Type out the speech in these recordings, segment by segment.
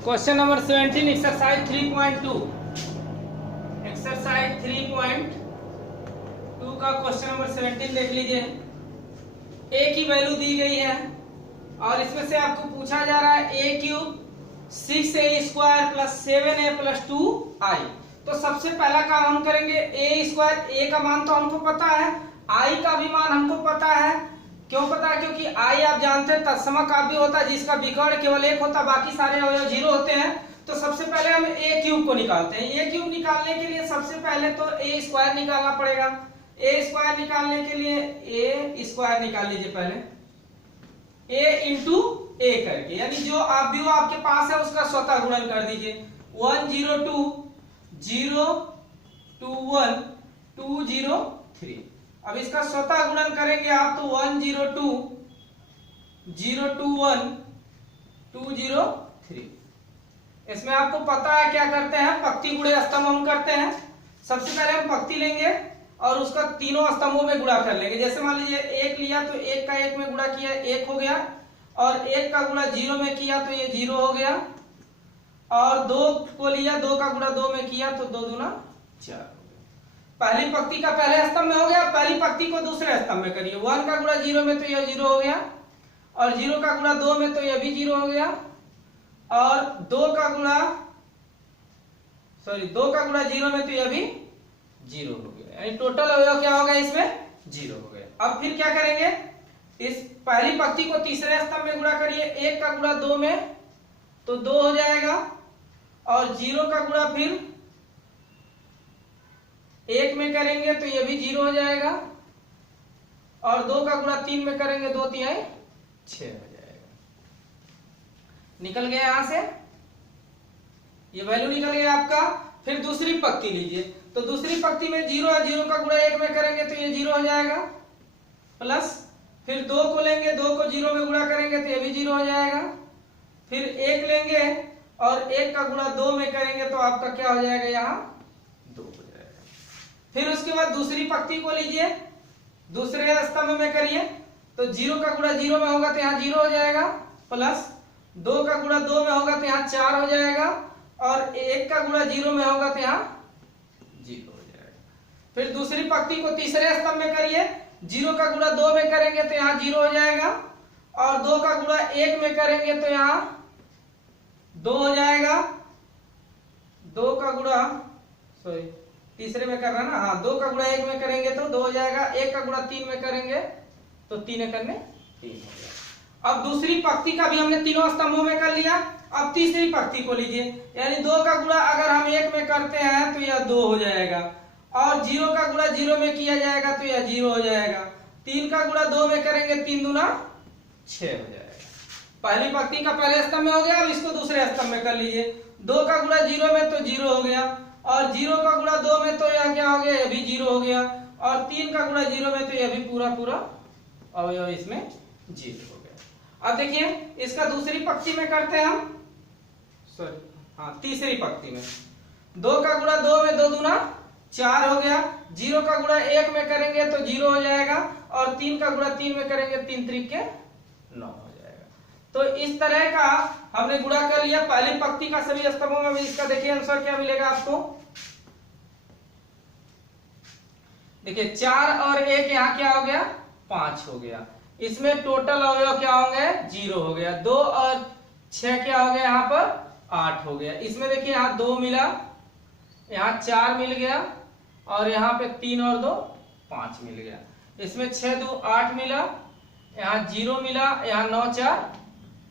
Question number 17 exercise 3.2 exercise 3.2 का question number 17 देख लीजिए। ए की वैल्यू दी गई है और इसमें से आपको पूछा जा रहा है ए cube 6a² plus 7a plus 2i। तो सबसे पहला काम हम करेंगे a²। ए का मान तो हमको पता है, आई का भी मान हमको पता है। क्यों पता है? क्योंकि आई आप जानते हैं तत्सम काव्य होता है जिसका विकर्ण केवल एक होता है, बाकी सारे अवयव जीरो होते हैं। तो सबसे पहले हम ए क्यूब को निकालते हैं। ए क्यूब निकालने के लिए सबसे पहले तो a² निकालना पड़ेगा। a² निकालने के लिए a² निकाल लीजिए पहले, a इंटू ए करके, यानी जो अवयव आपके पास है उसका स्वतः गुणन कर दीजिए। 102 0 21 203। अब इसका स्वतः गुणन करेंगे आप तो 102 021 203। इसमें आपको पता है क्या करते हैं, पंक्ति गुणे स्तंभ हम करते हैं। सबसे पहले हम पंक्ति लेंगे और उसका तीनों स्तंभों में गुणा कर लेंगे। जैसे मान लीजिए एक लिया तो एक का एक में गुणा किया, एक हो गया, और एक का गुणा जीरो में किया तो ये जीरो हो गया, और दो को लिया, दो का गुणा दो में किया तो दो दूना चार। पहली पंक्ति का पहले स्तंभ में हो गया, पहली पंक्ति को दूसरे स्तंभ में करिए। 1 का गुणा जीरो में तो यह जीरो हो गया, और जीरो का गुणा दो में तो यह भी जीरो हो गया, और दो का गुणा जीरो में तो यह भी जीरो हो गया, यानी टोटल अवयव क्या होगा इसमें जीरो हो गया। अब फिर क्या करेंगे, इस पहली पंक्ति को तीसरे स्तंभ में गुणा करिए। एक का गुणा दो में तो दो हो जाएगा, और जीरो का गुणा फिर एक में करेंगे तो ये भी जीरो हो जाएगा, और दो का गुणा तीन में करेंगे दो तिहाई 6 हो जाएगा। निकल गया यहां से, ये वैल्यू निकल गया आपका। फिर दूसरी पंक्ति लीजिए, तो दूसरी पंक्ति में जीरो है, जीरो का गुणा एक में करेंगे तो ये जीरो हो जाएगा, प्लस फिर दो को लेंगे, दो को जीरो में गुणा करेंगे तो ये भी जीरो हो जाएगा। फिर एक लेंगे और एक का गुणा दो में करेंगे तो आपका क्या हो जाएगा, यहाँ दो हो जाएगा। फिर उसके बाद दूसरी पंक्ति को लीजिए, दूसरे स्तंभ में करिए, तो जीरो का गुणा जीरो में होगा तो यहाँ जीरो हो जाएगा, प्लस दो का गुणा दो में होगा तो यहाँ चार हो जाएगा, और एक का गुणा जीरो में होगा तो यहाँ जीरो हो जाएगा। फिर दूसरी पंक्ति को तीसरे स्तंभ में करिए, जीरो का गुणा दो में करेंगे तो यहाँ जीरो हो जाएगा, और दो का गुणा एक में करेंगे तो यहाँ दो हो जाएगा। दो का गुणा तीसरे में कर रहा है ना, हाँ, दो का गुणा एक में करेंगे तो दो हो जाएगा, एक का गुणा तीन में करेंगे तो तीन करने तीन हो गया। अब दूसरी पंक्ति का भी हमने तीनों स्तंभों में कर लिया। अब तीसरी पंक्ति को लीजिए, यानी दो का गुणा अगर हम एक में करते हैं तो यह दो हो जाएगा, और जीरो का गुणा जीरो में किया जाएगा तो यह जीरो हो जाएगा। तीन का गुणा दो में करेंगे तीन दूना 6 हो जाएगा। पहली पंक्ति का पहले स्तंभ में हो गया, अब इसको दूसरे स्तंभ में कर लीजिए। दो का गुणा जीरो में तो जीरो हो गया, और जीरो का गुणा दो में तो यह क्या हो गया, यह भी जीरो हो गया, और तीन का गुणा जीरो में तो यह भी पूरा पूरा अवयव इसमें जीरो हो गया। अब देखिए इसका दूसरी पंक्ति में करते हैं हम, तीसरी पंक्ति में। दो का गुणा दो में दो दूना चार हो गया, जीरो का गुणा एक में करेंगे तो जीरो हो जाएगा, और तीन का गुणा तीन में करेंगे तीन त्रिक के 9 हो जाएगा। तो इस तरह का हमने गुणा कर लिया पहली पंक्ति का सभी स्तंभों में। इसका देखिए आंसर क्या मिलेगा आपको, देखिए 4 और 1 यहाँ क्या हो गया, 5 हो गया। इसमें टोटल अवयव क्या होंगे, जीरो हो गया। 2 और 6 क्या हो गया, यहाँ पर 8 हो गया। इसमें देखिए यहाँ 2 मिला, यहाँ 4 मिल गया, और यहाँ पे 3 और 2 5 मिल गया। इसमें 6 2 8 मिला, यहाँ 0 मिला, यहाँ 9 4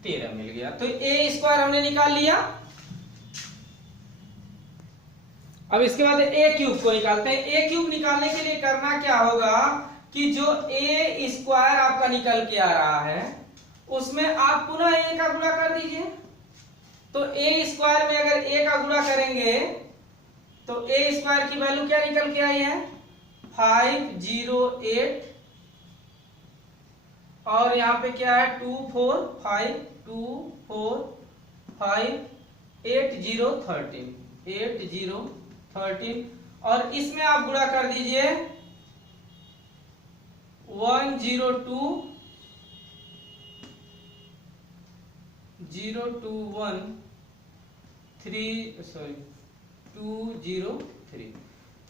13 मिल गया। तो a² हमने निकाल लिया। अब इसके बाद a क्यूब को निकालते हैं। a क्यूब निकालने के लिए करना क्या होगा कि जो a² आपका निकल के आ रहा है उसमें आप पुनः a का गुणा कर दीजिए। तो a² में अगर a का गुणा करेंगे तो a² की वैल्यू क्या निकल के आई है, 508, और यहाँ पे क्या है 245 8013, और इसमें आप गुणा कर दीजिए 102 021 203।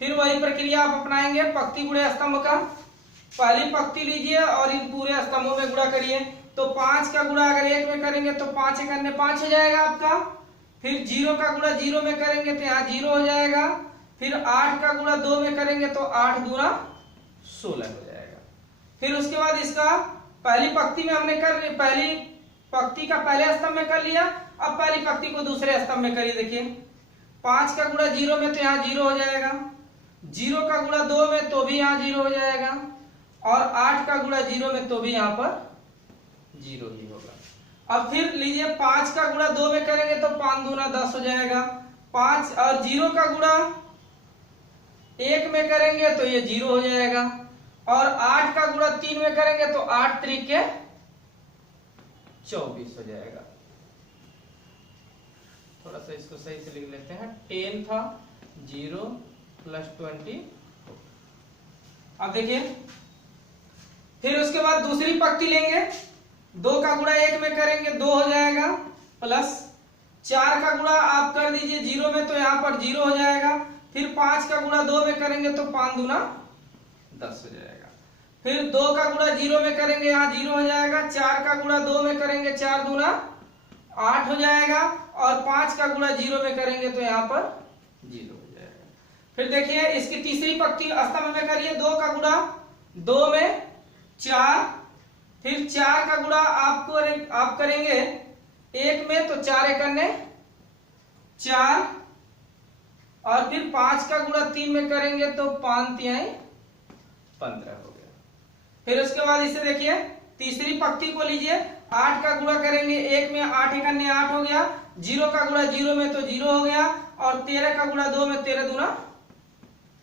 फिर वही प्रक्रिया आप अपनाएंगे पंक्ति गुणे स्तंभ का। पहली पंक्ति लीजिए और इन पूरे स्तंभों में गुणा करिए। तो 5 का गुणा अगर 1 में करेंगे तो 5 एक अन्य 5 हो जाएगा आपका। फिर 0 का गुणा 0 में करेंगे तो यहाँ 0 हो जाएगा। फिर 8 का गुणा 2 में करेंगे तो 8 दूना 16 हो जाएगा। फिर उसके बाद इसका पहली पंक्ति में हमने पहली पंक्ति का पहले स्तंभ में कर लिया। अब पहली पंक्ति को दूसरे स्तंभ में करिए। देखिए 5 का गुणा 0 में तो यहाँ 0 हो जाएगा। 0 का गुणा 2 में तो भी यहाँ 0 हो जाएगा। और 8 का गुणा 0 में तो भी यहाँ पर 0 ही होगा। अब फिर लीजिए 5 का गुणा 2 में करेंगे तो 5 दूना 10 हो जाएगा। 5 और 0 का गुणा 1 में करेंगे तो ये 0 हो जाएगा। और 8 का गुणा 3 में करेंगे तो 8 त्रिके 24 हो जाएगा। थोड़ा सा इसको सही से लिख लेते हैं। 10 था 0 प्लस 20। अब देखिए फिर उसके बाद दूसरी पंक्ति लेंगे। 2 का गुणा 1 में करेंगे 2 हो जाएगा। प्लस 4 का गुणा आप कर दीजिए 0 में तो यहाँ पर 0 हो जाएगा। फिर 5 का गुणा 2 में करेंगे तो 5 दूना 10 हो जाएगा। फिर 2 का गुणा 0 में करेंगे यहाँ 0 हो जाएगा। 4 का गुणा 2 में करेंगे 4 दूना 8 हो जाएगा। और 5 का गुणा 0 में करेंगे तो यहाँ पर 0 हो जाएगा। फिर देखिए इसकी तीसरी पंक्ति स्तंभ में करिए। 2 का गुणा 2 में 4। फिर 4 का गुणा आप करेंगे 1 में तो 4 एक अन्य 4। और फिर 5 का गुणा 3 में करेंगे तो 5 तिहाई 15 हो गया। फिर उसके बाद इसे देखिए तीसरी पंक्ति को लीजिए। 8 का गुणा करेंगे 1 में 8 एक अन्य 8 हो गया। 0 का गुणा 0 में तो 0 हो गया। और 13 का गुणा 2 में 13 दूना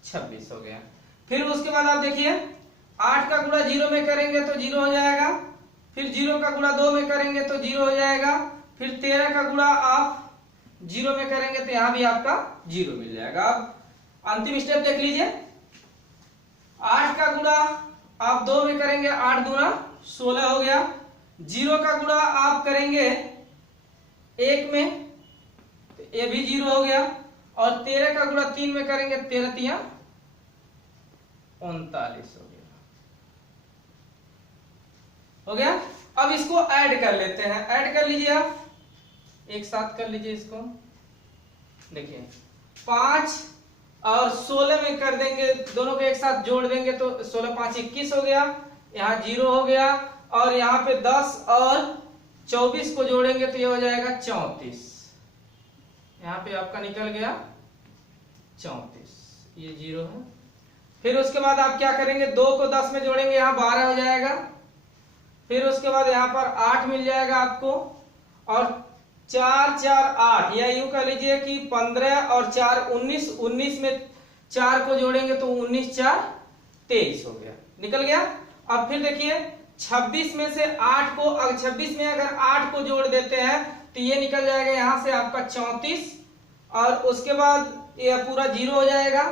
26 हो गया। फिर उसके बाद आप देखिए 8 का गुणा 0 में करेंगे तो 0 हो जाएगा। फिर 0 का गुणा 2 में करेंगे तो 0 हो जाएगा। फिर 13 का गुणा आप 0 में करेंगे तो यहां भी आपका 0 मिल जाएगा। अब अंतिम स्टेप देख लीजिए। 8 का गुणा आप 2 में करेंगे 8 दूना 16 हो गया। 0 का गुणा आप करेंगे 1 में तो ये भी 0 हो गया। और 13 का गुणा 3 में करेंगे 13 तिया 39 हो गया। अब इसको ऐड कर लेते हैं। ऐड कर लीजिए आप एक साथ कर लीजिए इसको। देखिए 5 और 16 में कर देंगे, दोनों को एक साथ जोड़ देंगे तो 16 5 21 हो गया। यहाँ 0 हो गया। और यहाँ पे 10 और 24 को जोड़ेंगे तो ये हो जाएगा 34। यहाँ पे आपका निकल गया 34, ये 0 है। फिर उसके बाद आप क्या करेंगे 2 को 10 में जोड़ेंगे यहाँ 12 हो जाएगा। फिर उसके बाद यहाँ पर 8 मिल जाएगा आपको। और 4 4 8 या यूं कह लीजिए कि 15 और 4 19। 19 में 4 को जोड़ेंगे तो 19 4 23 हो गया, निकल गया। अब फिर देखिए 26 में से 8 को 26 में अगर 8 को जोड़ देते हैं तो ये निकल जाएगा यहां से आपका 34। और उसके बाद ये पूरा 0 हो जाएगा।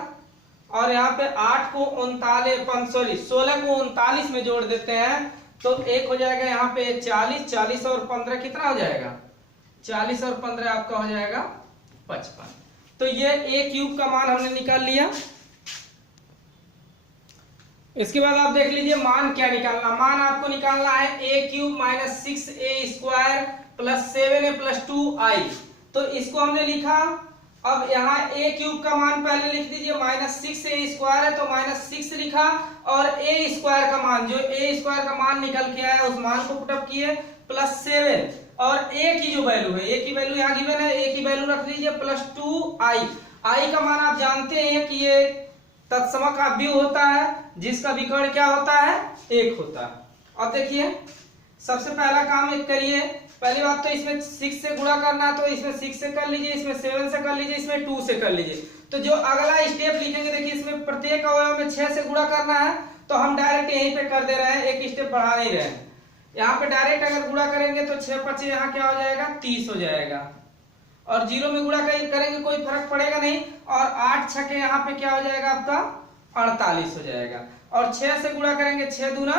और यहाँ पे 8 को 16 को 39 में जोड़ देते हैं तो एक हो जाएगा यहाँ पे 40। 40 और 15 कितना हो जाएगा? 40 और 15 आपका हो जाएगा 55। तो ये a क्यूब का मान हमने निकाल लिया। इसके बाद आप देख लीजिए मान क्या निकालना। मान आपको निकालना है a cube minus 6a square plus 7a plus 2i। तो इसको हमने लिखा। अब यहाँ a क्यूब का मान पहले लिख दीजिए, माइनस 6a स्क्वायर है तो माइनस 6 लिखा। और a स्क्वायर का मान, जो a स्क्वायर का मान निकल के आया उस मान को पुटअप किए प्लस 7। और a की जो वैल्यू है, a की वैल्यू यहाँ गिवन है, a की वैल्यू रख दीजिए प्लस 2i। i का मान आप जानते हैं कि ये तत्समक अवयव होता है जिसका विकर्ण क्या होता है? 1 होता है। अब देखिए सबसे पहला काम एक करिए। पहली बात तो इसमें 6 से गुणा करना है तो इसमें 6 से कर लीजिए, इसमें 7 से कर लीजिए, इसमें 2 से कर लीजिए। तो जो अगला स्टेप लिखेंगे देखिए इसमें प्रत्येक अवयव में 6 से गुणा करना है तो हम डायरेक्ट यहीं पे कर दे रहे हैं, एक स्टेप बढ़ा नहीं रहे हैं। यहाँ पे डायरेक्ट अगर गुणा करेंगे तो 6 5 यहाँ क्या हो जाएगा? 30 हो जाएगा। और 0 में गुणा करेंगे कोई फर्क पड़ेगा नहीं। और 8 6 के यहाँ पे क्या हो जाएगा आपका? 48 हो जाएगा। और 6 से गुणा करेंगे 6 दूना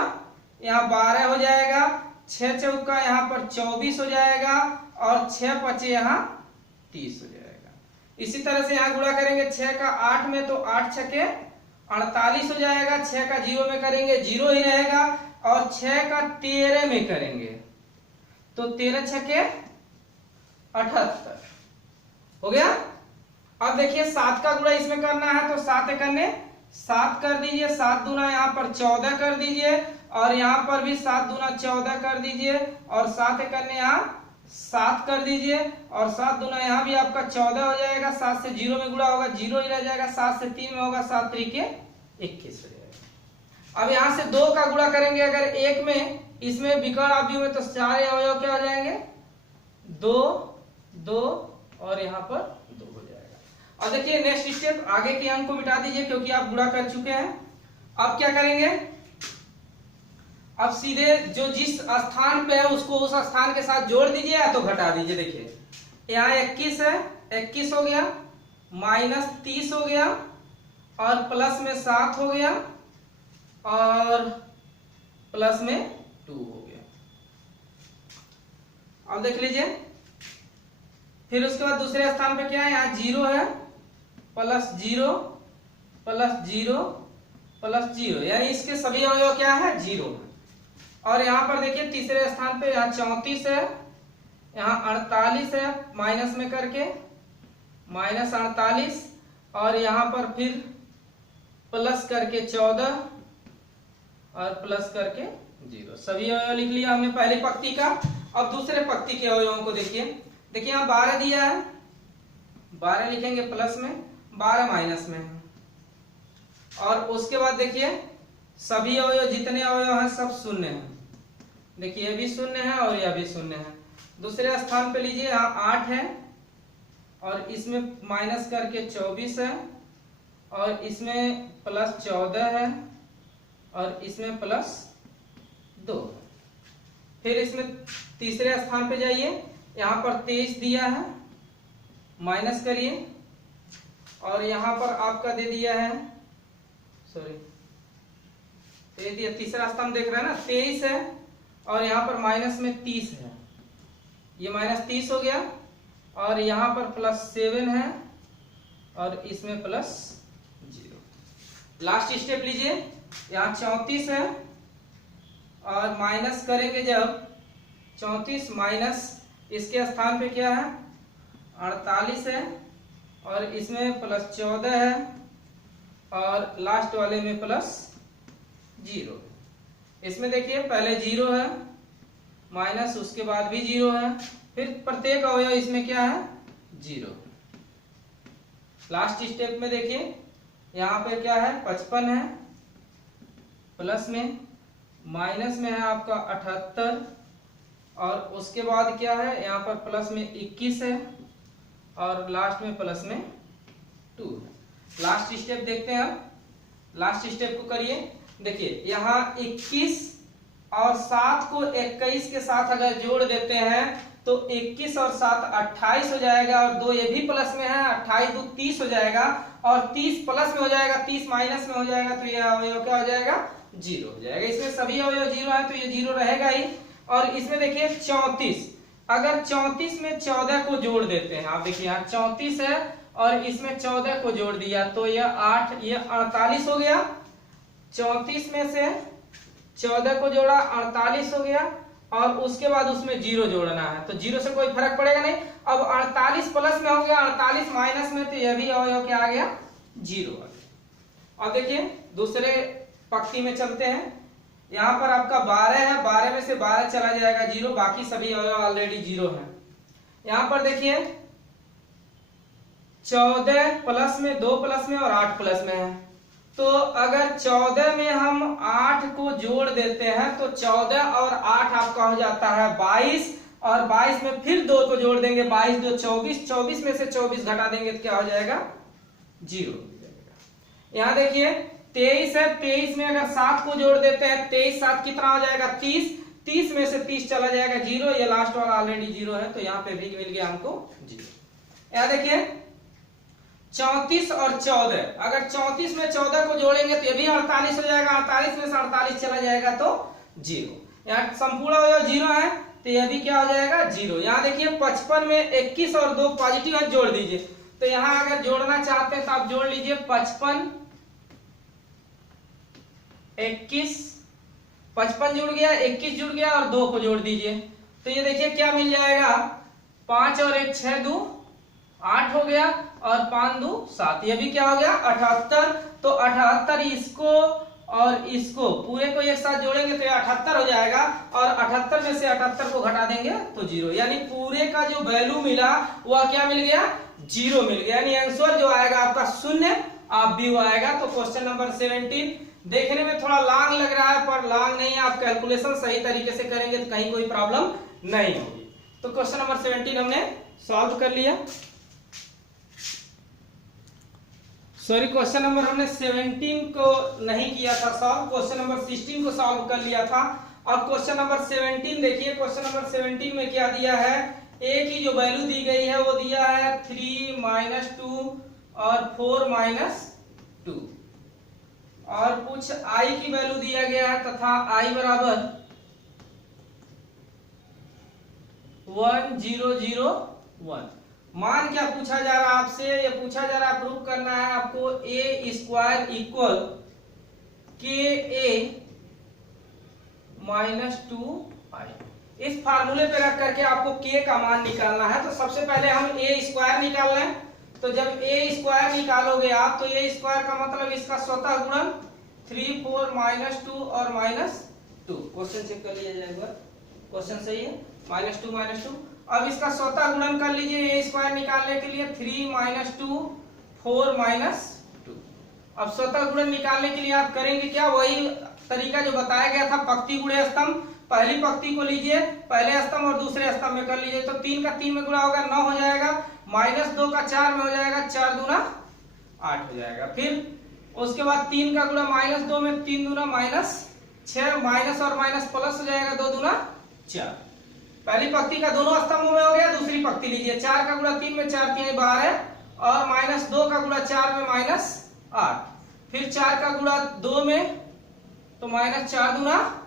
यहाँ 12 हो जाएगा। 6 चौका यहाँ पर 24 हो जाएगा। और 6 5 यहाँ 30 हो जाएगा। इसी तरह से यहाँ गुणा करेंगे 6 का 8 में तो 8 छके 48 हो जाएगा। 6 का 0 में करेंगे 0 ही रहेगा, और 6 का 13 में करेंगे तो 13 छके 78 हो गया। अब देखिए 7 का गुणा इसमें करना है तो 7 करने 7 कर दीजिए, 7 दूना यहाँ पर 14 कर दीजिए, और यहाँ पर भी 7 दूना 14 कर दीजिए, और 7 करने यहाँ 7 कर दीजिए, और 7 दूना यहाँ भी आपका 14 हो जाएगा। 7 से 0 में गुणा होगा 0 ही रह जाएगा, 7 से 3 में होगा 7 त्रिके 21 हो जाएगा। अब यहाँ से 2 का गुणा करेंगे अगर 1 में, इसमें विकर्ण अवयव में, तो सारे अवयव क्या हो जाएंगे 2 2 और यहाँ पर 2 हो जाएगा। और देखिए नेक्स्ट स्टेप, आगे के अंक को मिटा दीजिए क्योंकि आप गुणा कर चुके हैं। अब क्या करेंगे, अब सीधे जो जिस स्थान पे है उसको उस स्थान के साथ जोड़ दीजिए या तो घटा दीजिए। देखिए यहाँ 21 है, 21 हो गया, माइनस 30 हो गया, और प्लस में 7 हो गया, और प्लस में 2 हो गया। अब देख लीजिए, फिर उसके बाद दूसरे स्थान पे क्या है, यहाँ 0 है, प्लस 0 प्लस 0 प्लस 0, यानी इसके सभी अवयव क्या है 0 है। और यहाँ पर देखिए तीसरे स्थान पे यहाँ 34 है, यहाँ 48 है, माइनस में करके माइनस 48, और यहाँ पर फिर प्लस करके 14 और प्लस करके 0। सभी अवयव लिख लिया हमने पहली पंक्ति का। अब दूसरे पंक्ति के अवयवों को देखिए। देखिए यहाँ 12 दिया है, 12 लिखेंगे प्लस में, 12 माइनस में है, और उसके बाद देखिए सभी अवयव जितने अवयव हैं सब शून्य हैं। देखिए ये भी शून्य है और यह भी शून्य है। दूसरे स्थान पे लीजिए, यहाँ 8 है, और इसमें माइनस करके 24 है, और इसमें प्लस 14 है, और इसमें प्लस 2। फिर इसमें तीसरे स्थान पे जाइए, यहाँ पर 23 दिया है, माइनस करिए, और यहाँ पर आपका दे दिया है, सॉरी दे दिया, तीसरा स्थान देख रहे हैं ना 23 है, और यहाँ पर माइनस में 30 है, ये माइनस 30 हो गया, और यहाँ पर प्लस 7 है, और इसमें प्लस 0। लास्ट स्टेप लीजिए, यहाँ 34 है, और माइनस करेंगे जब 34 माइनस इसके स्थान पे क्या है 48 है, और इसमें प्लस 14 है, और लास्ट वाले में प्लस 0। इसमें देखिए पहले 0 है, माइनस उसके बाद भी 0 है, फिर प्रत्येक अवयव इसमें क्या है 0। लास्ट स्टेप में देखिए यहाँ पे क्या है 55 है, प्लस में, माइनस में है आपका 78, और उसके बाद क्या है यहाँ पर प्लस में 21 है, और लास्ट में प्लस में 2 है। लास्ट स्टेप देखते हैं, अब लास्ट स्टेप को करिए। देखिए यहाँ 21 और 7 को 21 के साथ अगर जोड़ देते हैं तो 21 और 7 28 हो जाएगा, और 2 ये भी प्लस में है, 28 2 30 हो जाएगा, और 30 प्लस में हो जाएगा, 30 माइनस में हो जाएगा, तो ये अवयव क्या हो जाएगा 0 हो जाएगा। इसमें सभी अवयव 0 है तो ये 0 रहेगा ही। और इसमें देखिए 34, अगर 34 में 14 को जोड़ देते हैं, आप देखिए यहाँ 34 है और इसमें 14 को जोड़ दिया तो यह 8, ये 48 हो गया। 34 में से 14 को जोड़ा 48 हो गया, और उसके बाद उसमें 0 जोड़ना है, तो 0 से कोई फर्क पड़ेगा नहीं। अब 48 प्लस में हो गया, 48 माइनस में, तो यह भी अवयव क्या आ गया 0 आ गया। अब देखिए दूसरे पंक्ति में चलते हैं। यहाँ पर आपका 12 है, 12 में से 12 चला जाएगा 0, बाकी सभी अवयव ऑलरेडी 0 है। यहाँ पर देखिए 14 प्लस में, 2 प्लस में और 8 प्लस में है, तो अगर 14 में हम 8 को जोड़ देते हैं तो 14 और 8 आपका हो जाता है 22, और 22 में फिर 2 को जोड़ देंगे, 22 2 24, 24 में से 24 घटा देंगे तो क्या हो जाएगा 0 हो जाएगा। यहाँ देखिए 23 है, 23 में अगर 7 को जोड़ देते हैं, 23 7 कितना हो जाएगा 30, 30 में से 30 चला जाएगा 0, ये लास्ट वाला ऑलरेडी 0 है, तो यहाँ पे भी मिल गया हमको 0। यहाँ देखिए 34 और 14, अगर 34 में 14 को जोड़ेंगे तो ये भी 48 हो जाएगा, 48 में से 48 चला जाएगा तो 0। यहाँ संपूर्ण अवयव 0 है, तो यह भी क्या हो जाएगा 0। यहाँ देखिए 55 में 21 और 2 पॉजिटिव है, जोड़ दीजिए। तो यहाँ अगर जोड़ना चाहते हैं तो आप जोड़ लीजिए 55 21, 55 जुड़ गया, 21 जुड़ गया और 2 को जोड़ दीजिए। तो ये देखिए क्या मिल जाएगा, 5 और 1 6 2 8 हो गया और 5 2 7, ये भी क्या हो गया 78। तो 78 इसको और इसको पूरे को एक साथ जोड़ेंगे तो ये 78 हो जाएगा और 78 में से 78 को घटा देंगे तो 0, यानी पूरे का जो वैल्यू मिला वह क्या मिल गया 0 मिल गया, यानी आंसर जो आएगा आपका 0 आप भी वो आएगा। तो क्वेश्चन नंबर 17 देखने में थोड़ा लॉन्ग लग रहा है पर लॉन्ग नहीं है, आप कैलकुलेशन सही तरीके से करेंगे तो कहीं कोई प्रॉब्लम नहीं होगी। तो क्वेश्चन नंबर 17 हमने सॉल्व कर लिया। सॉरी, क्वेश्चन नंबर हमने 17 को नहीं किया था सॉल्व, क्वेश्चन नंबर 16 को सॉल्व कर लिया था। अब क्वेश्चन नंबर 17 देखिए, क्वेश्चन नंबर 17 में क्या दिया है, a की जो वैल्यू दी गई है वो दिया है 3 - 2 और 4 - 2 और कुछ i की वैल्यू दिया गया है तथा i बराबर 1 0 0 1। मान क्या पूछा जा रहा है आपसे, ये पूछा जा रहा है प्रूफ करना है आपको a square equal KA - 2i। इस फार्मूले पे रख करके आपको k का मान निकालना है। तो सबसे पहले हम a स्क्वायर निकाल लें। तो जब a स्क्वायर निकालोगे आप तो a स्क्वायर का मतलब इसका स्वतः गुणन 3 4 - 2 और -2। क्वेश्चन चेक कर लिया जाए एक बार, क्वेश्चन सही है, -2 - 2। अब इसका स्वतः गुणन कर लीजिए a स्क्वायर निकालने के लिए 3 - 2 4 - 2। अब स्वतः गुणन निकालने के लिए आप करेंगे क्या, वही तरीका जो बताया गया था, पंक्ति गुणे स्तंभ। पहली पंक्ति को लीजिए पहले स्तंभ और दूसरे स्तंभ में कर लीजिए। तो 3 का 3 में गुणा होगा 9 हो जाएगा, -2 का 4 में हो जाएगा 4 दूना 8 हो जाएगा। फिर उसके बाद 3 का गुणा -2 में 3 दूना -6, माइनस और माइनस प्लस हो जाएगा 2 दूना 4। पहली पंक्ति का दोनों स्तंभों में हो गया। दूसरी पंक्ति लीजिए, 4 का गुणा 3 में 4 3 12 है और -2 का गुणा 4 में -8, फिर 4 का गुणा 2 में तो -4 दूना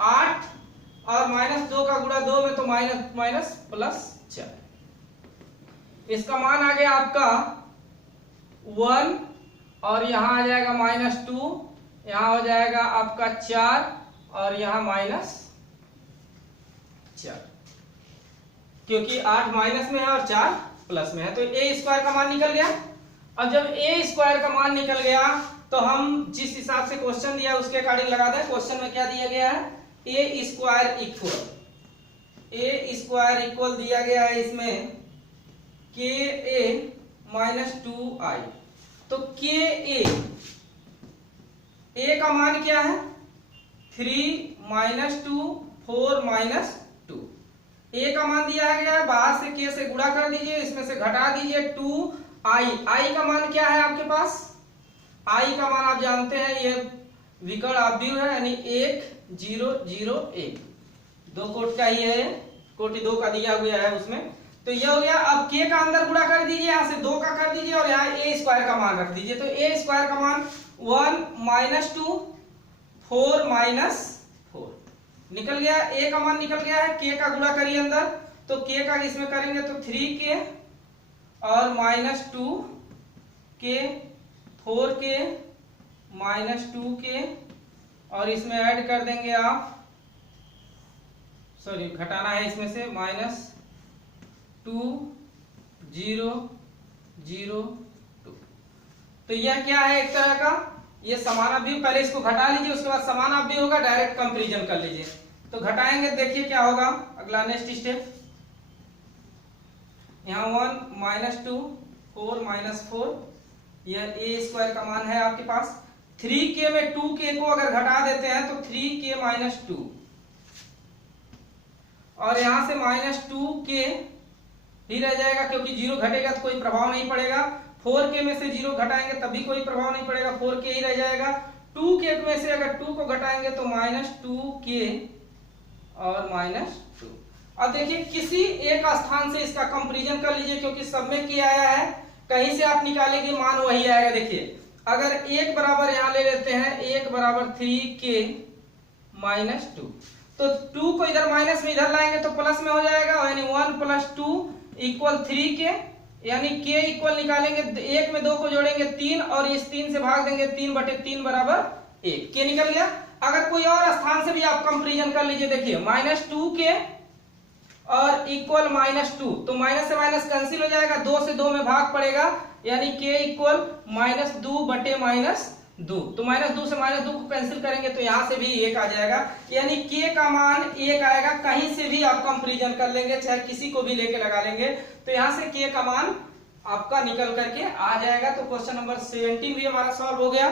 8 और -2 का गुणा 2 में तो माइनस प्लस 4। इसका मान आ गया आपका 1 और यहां आ जाएगा -2, यहां हो जाएगा आपका 4 और यहां -4, क्योंकि 8 माइनस में है और 4 प्लस में है। तो a स्क्वायर का मान निकल गया। अब जब a स्क्वायर का मान निकल गया तो हम जिस हिसाब से क्वेश्चन दिया उसके अकॉर्डिंग लगा दें। क्वेश्चन में क्या दिया गया है, a स्क्वायर इक्वल दिया गया है इसमें KA - 2i। तो KA a का मान क्या है 3 - 2 4 - 2। a का मान दिया गया है, बाहर से k से गुणा कर दीजिए, इसमें से घटा दीजिए 2i। का मान क्या है आपके पास, i का मान आप जानते हैं ये विकर्ण अवयव है, यानी 1 0 0 1, 2 कोटि का ही है, कोटि 2 का दिया हुआ है उसमें। तो ये हो गया। अब k का अंदर गुणा कर दीजिए, यहाँ से 2 का कर दीजिए और यहाँ a स्क्वायर का मान रख दीजिए। तो a स्क्वायर का मान 1 - 2 4 - 4 निकल गया, a का मान निकल गया है। k का गुणा करिए अंदर, तो k का इसमें करेंगे तो 3k और -2k 4k -2k और इसमें ऐड कर देंगे आप, सॉरी घटाना है इसमें से, -2 0 0 2। तो यह क्या है, एक तरह का ये समानावयव। पहले इसको घटा लीजिए, उसके बाद समानावयव होगा, डायरेक्ट कंपैरिजन कर लीजिए। तो घटाएंगे, देखिए क्या होगा अगला नेक्स्ट स्टेप। यहाँ 1 - 2 4 - 4, यह a स्क्वायर का मान है आपके पास। 3k में 2k को अगर घटा देते हैं तो 3k - 2 और यहां से -2k ही रह जाएगा, क्योंकि 0 घटेगा तो कोई प्रभाव नहीं पड़ेगा। 4k में से 0 घटाएंगे तब भी कोई प्रभाव नहीं पड़ेगा, 4k ही रह जाएगा। 2k में से अगर 2 को घटाएंगे तो -2k और -2। अब देखिए किसी एक स्थान से इसका कंपैरिजन कर लीजिए, क्योंकि सब में k आया है, कहीं से आप निकालेंगे मान वही आएगा। देखिए अगर 1 बराबर यहां ले लेते हैं, 1 बराबर 3k - 2, तो 2 को इधर माइनस में इधर लाएंगे तो प्लस में हो जाएगा, यानी 1 + 2 = 3 के, यानी k इक्वल निकालेंगे, 1 में 2 को जोड़ेंगे 3 और इस 3 से भाग देंगे, 3/3 = 1, k निकल गया। अगर कोई और स्थान से भी आप कंपैरिजन कर लीजिए, देखिए -2k और इक्वल -2, तो माइनस से माइनस कैंसिल हो जाएगा, 2 से 2 में भाग पड़ेगा, यानी k इक्वल -2/-2, तो -2 से -2 को कैंसिल करेंगे तो यहां से भी 1 आ जाएगा, यानी k का मान 1 आएगा। कहीं से भी आप कंपैरिजन कर लेंगे, चाहे किसी को भी लेके लगा लेंगे, तो यहां से k का मान आपका निकल करके आ जाएगा। तो क्वेश्चन नंबर 17 भी हमारा सॉल्व हो गया।